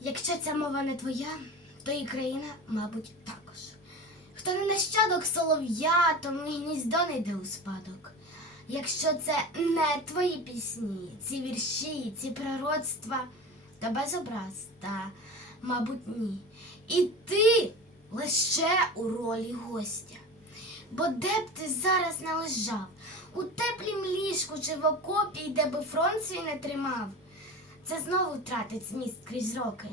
Якщо ця мова не твоя, то і країна, мабуть, також. Хто не нащадок солов'я, тому і гніздо не йде у спадок. Якщо це не твої пісні, ці вірші, ці пророцтва, то без образ, та, мабуть, ні. І ти лише у ролі гостя. Бо де б ти зараз не лежав, у теплім ліжку чи в окопі, де би фронт свій не тримав, це знову втратить зміст крізь роки,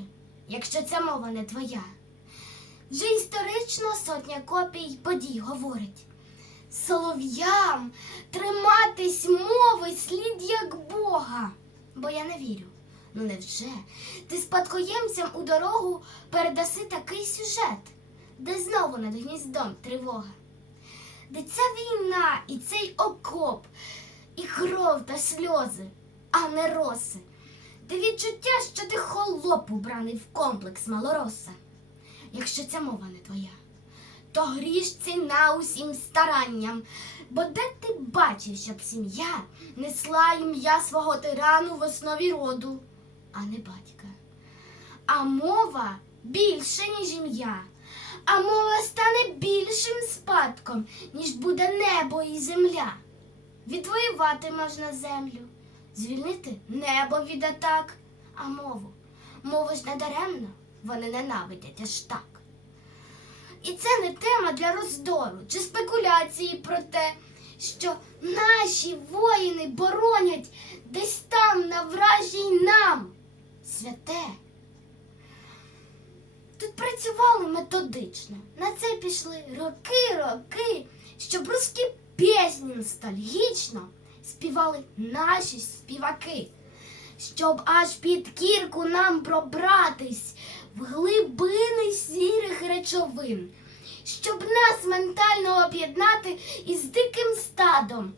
якщо ця мова не твоя. Вже історично сотня копій подій говорить. Солов'ям триматись мови слід як Бога. Бо я не вірю. Ну невже ти спадкоємцям у дорогу передаси такий сюжет, де знову над гніздом тривога, де ця війна і цей окоп, і кров та сльози, а не роси, де відчуття, що ти холоп убраний в комплекс малороса. Якщо ця мова не твоя, то гріш ціна усім старанням. Бо де ти бачив, щоб сім'я несла ім'я свого тирану в основі роду, а не батька. А мова більше, ніж ім'я, а мова стане більшим спадком, ніж буде небо і земля. Відвоювати можна землю, звільнити небо від атак, а мову. Мову ж не даремно, вони ненавидять аж так. І це не тема для роздору чи спекуляції про те, що наші воїни боронять десь там на вражій нам святе. Тут працювали методично. На це пішли роки, роки, щоб русські пісні ностальгічно співали наші співаки, щоб аж під кірку нам пробратись в глибини сірих речовин, щоб нас ментально об'єднати із диким стадом.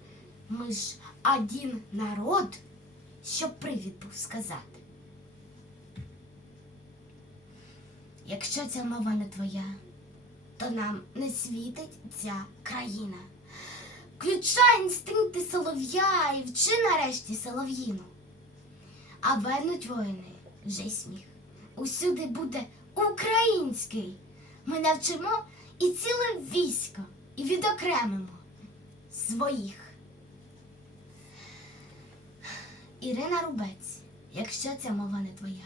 Ми ж один народ, щоб привід був сказати. Якщо ця мова не твоя, то нам не світить ця країна. Включай інстинкти солов'я і вчи нарешті солов'їну. А вернуть воїни вже й сміх. Усюди буде український. Ми навчимо і ціле військо, і відокремимо своїх. Ірина Рубець, якщо ця мова не твоя.